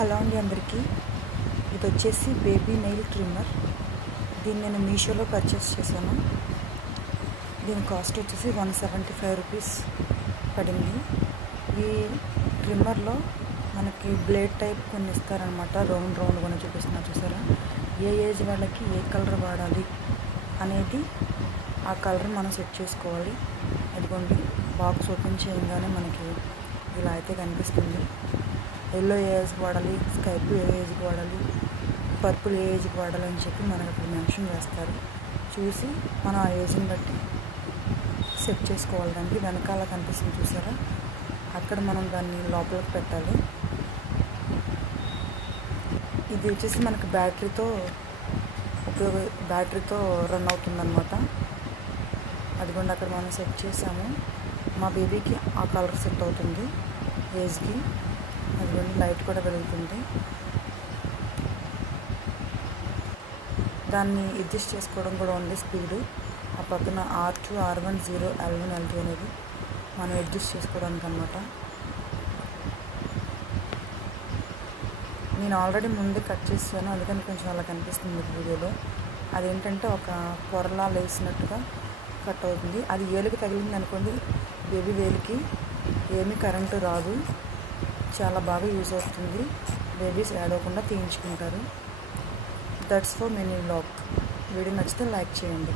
Hello అండి అందరికీ. ఇది వచ్చేసి బేబీ నెయిల్ ట్రిమ్మర్. దీన్ని నేను మీషోలో పర్చేస్ చేశాను. దీని కాస్ట్ వచ్చేసి 175 రూపీస్ పడింది. ఈ ట్రిమ్మర్లో మనకి బ్లేడ్ టైప్ కొన్ని ఇస్తారనమాట. రౌండ్ కొన్ని చూపిస్తున్నా చూసారా. ఏ ఏజ్ వాళ్ళకి ఏ కలర్ వాడాలి అనేది ఆ కలర్ మనం సెట్ చేసుకోవాలి. అదిగోండి, బాక్స్ ఓపెన్ చేయగానే మనకి ఇలా అయితే కనిపిస్తుంది. ఎల్లో ఏ ఏజ్కి వాడాలి, స్కై బ్లూ ఏ ఏజ్కి వాడాలి, పర్పుల్ ఏ ఏజ్కి వాడాలి అని చెప్పి మనకు అక్కడ మెన్షన్ చేస్తారు. చూసి మనం ఆ ఏజ్ని బట్టి సెట్ చేసుకోవాలి. దానికి వెనకాల కనిపిస్తుంది చూసారా, అక్కడ మనం దాన్ని లోపలికి పెట్టాలి. ఇది వచ్చేసి మనకు బ్యాటరీతో రన్ అవుతుందన్నమాట. అదిగోండి, అక్కడ మనం సెట్ చేసాము. మా బేబీకి ఆ కలర్ సెట్ అవుతుంది ఏజ్కి. అదిగోండి, లైట్ కూడా వెలుగుతుంది. దాన్ని అడ్జస్ట్ చేసుకోవడం కూడా ఉంది స్పీడ్. ఆ పక్కన R2, R1, 0, L1, L2 అనేది మనం అడ్జస్ట్ చేసుకోవడానికి అనమాట. నేను ఆల్రెడీ ముందే కట్ చేసాను, అందుకని కొంచెం అలా కనిపిస్తుంది వీడియోలో. అదేంటంటే ఒక పొరలా లేసినట్టుగా కట్ అవుతుంది. అది ఏలుకి తగిలింది అనుకోండి, బేబీ వేలికి ఏమీ కరెంటు రాదు. చాలా బాగా యూజ్ అవుతుంది. బేబీస్ ఏడవకుండా తీయించుకుంటారు. That's for mini vlog. Video నచ్చితే లైక్ చేయండి.